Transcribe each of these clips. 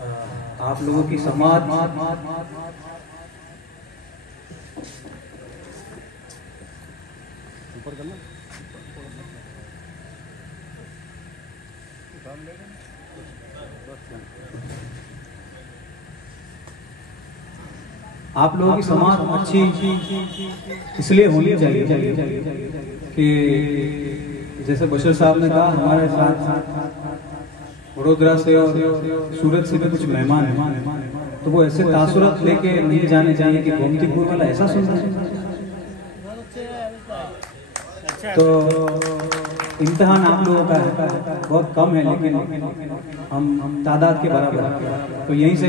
आप लोगों की समाज आप लोगों की समाज अच्छी इसलिए होनी चाहिए कि जैसे बशीर साहब ने कहा हमारे साथ वडोदरा से और सूरत से भी कुछ मेहमान हैं, तो वो ऐसे तासुरत लेके नहीं जाने चाहिए कि गोमतीपुर वाला ऐसा सुनता है। तो इम्तिहान आप लोगों का है, बहुत कम है, लेकिन हम तादाद के बराबर हैं। तो यहीं से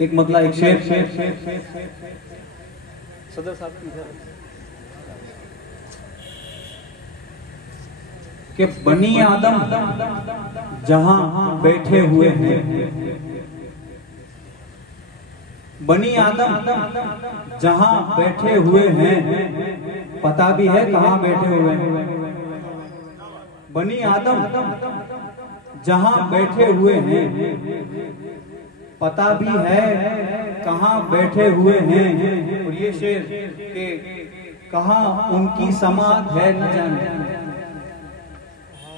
एक मतलब एक शेर सदर साहब कि बनी आदम जहां बैठे हुए हैं, बनी आदम जहां बैठे हुए हैं, पता भी है कहां बैठे हुए हैं। बनी आदम जहां बैठे हुए हैं, पता भी है कहां बैठे हुए हैं। और ये शेर के कहां उनकी समाध है न जाने,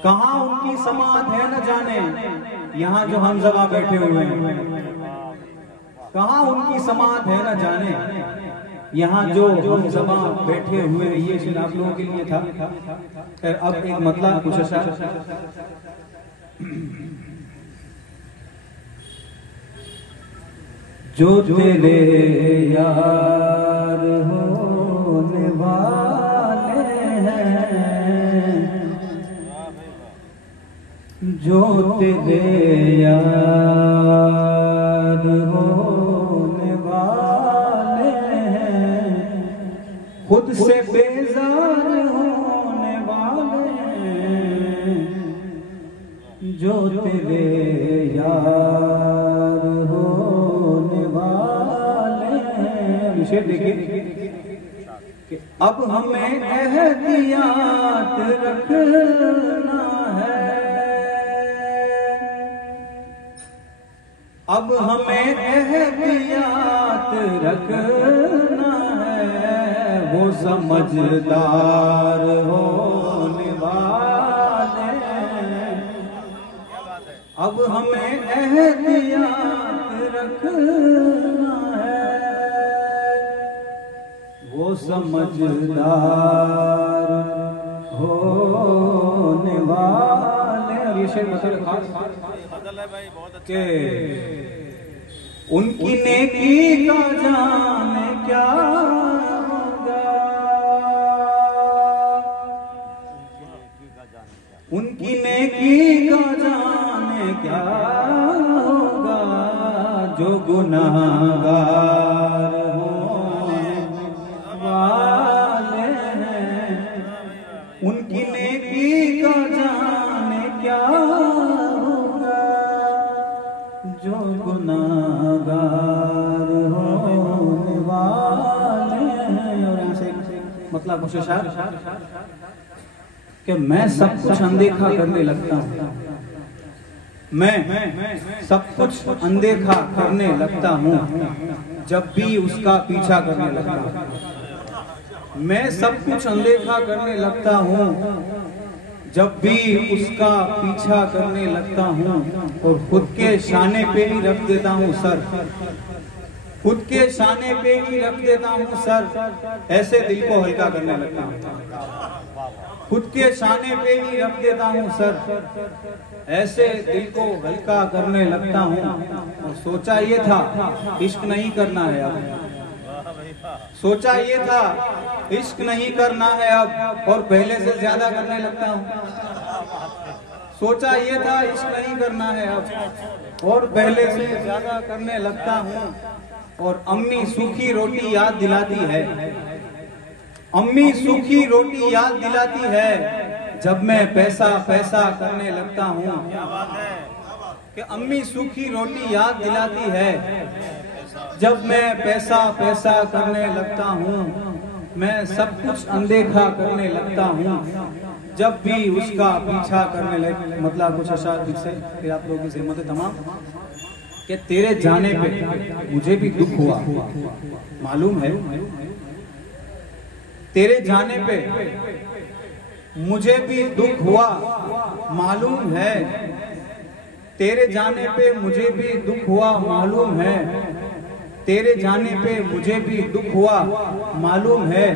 कहां उनकी समाध है न जाने, यहाँ जो हम जगह बैठे हुए हैं, कहां उनकी समाध है न जाने, यहाँ जो हम जमा बैठे हुए। ये शेर आप लोगों के लिए था। खैर अब एक मतलब कुछ जो तेरे यार होने वाले हैं, जो तेरे यार होने वाले हैं, खुद से बेजार होने वाले हैं, जो तेरे यार होने वाले हैं। शेर देखिए कि अब हमें एहतियात रखना है, अब हमें एहतियात रखना है, वो समझदार होने वाले हैं। अब हमें एहतियात रखना है, वो समझदार होने वाले। और ये शेर के उनकी नेकी का जाने क्या होगा, उनकी नेकी का जाने क्या होगा, जो गुनाहगार होने वाले हैं, उनकी नेकी का जाने क्या होगा, जो गुनाहगार होने वाले हैं। और यहाँ से मतलब कि मैं सब कुछ अनदेखा करने लगता हूँ, मैं सब कुछ अनदेखा करने लगता हूँ, जब भी उसका पीछा करने लगता हूँ। मैं सब कुछ अनदेखा करने लगता हूँ, जब भी उसका पीछा करने लगता हूँ, और खुद के शाने पे ही रख देता हूँ सर, खुद के शाने पे ही रख देता हूँ सर, ऐसे दिल को हल्का करने लगता हूँ। खुद के शाने पे ही रख देता हूँ सर, ऐसे दिल को हल्का करने लगता हूँ। और सोचा ये था इश्क नहीं करना है अब, सोचा ये था इश्क नहीं करना है अब, और पहले से ज्यादा करने लगता हूँ। सोचा ये था इश्क नहीं करना है अब, और पहले से ज्यादा करने लगता हूँ। और अम्मी सूखी रोटी याद दिलाती है, अम्मी सूखी रोटी याद दिलाती है, जब मैं पैसा पैसा करने लगता हूँ। कि अम्मी सूखी रोटी याद दिलाती है, जब मैं पैसा पैसा करने लगता हूँ। मैं सब कुछ अनदेखा करने लगता हूँ, जब भी उसका पीछा करने लगे। मतलब कुछ अशार से फिर आप लोगों की सहमत है तमाम कि तेरे जाने पे मुझे भी दुख हुआ, मालूम है। तेरे जाने पे मुझे भी दुख हुआ, मालूम है। तेरे जाने पे मुझे भी दुख हुआ, मालूम है। तेरे जाने पे मुझे भी दुख हुआ, मालूम है।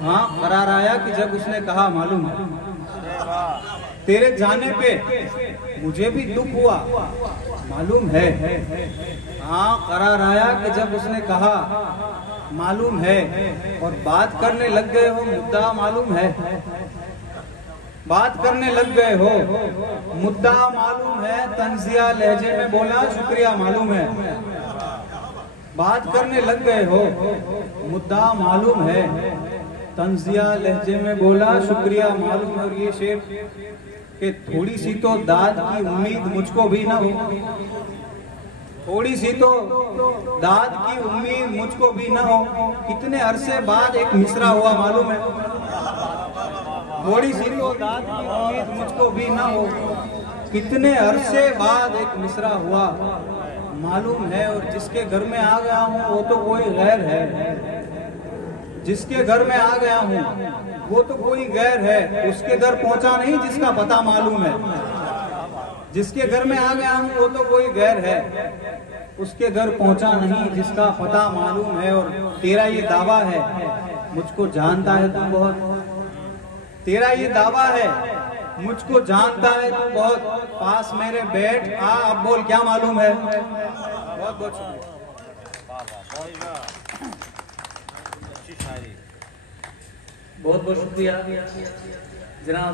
हाँ, करार आया कि जब उसने कहा मालूम है। तेरे जाने पे मुझे भी दुख हुआ, मालूम है। हाँ, करार आया कि जब उसने कहा मालूम है। और बात करने लग गए हो, मुद्दा मालूम है। बात करने लग गए हो, मुद्दा मालूम है। तंजिया लहजे में बोला शुक्रिया मालूम है। बात करने लग गए हो, मुद्दा मालूम है। तंजिया लहजे में बोला शुक्रिया मालूम है। और ये शेर कि थोड़ी सी तो दाद की उम्मीद मुझको भी ना हो, थोड़ी सी तो दाद की उम्मीद मुझको भी ना हो। कितने अरसे बाद एक मिसरा हुआ मालूम है। थोड़ी सी तो दाद की उम्मीद मुझको भी ना हो, कितने अरसे बाद एक मिसरा हुआ, मालूम है। और जिसके घर में आ गया हूँ वो तो कोई गैर है, जिसके घर में आ गया हूँ वो तो कोई गैर है। उसके घर पहुंचा नहीं जिसका पता मालूम है। जिसके घर में आ गया हूँ वो तो कोई गैर है, उसके घर पहुंचा नहीं जिसका पता मालूम है। और तेरा ये दावा है मुझको जानता है तू बहुत, तेरा ये दावा है मुझको जानता है तू बहुत। पास मेरे बैठ आ, अब बोल क्या मालूम है। बहुत बहुत शुक्रिया, बहुत बहुत शुक्रिया जनाब।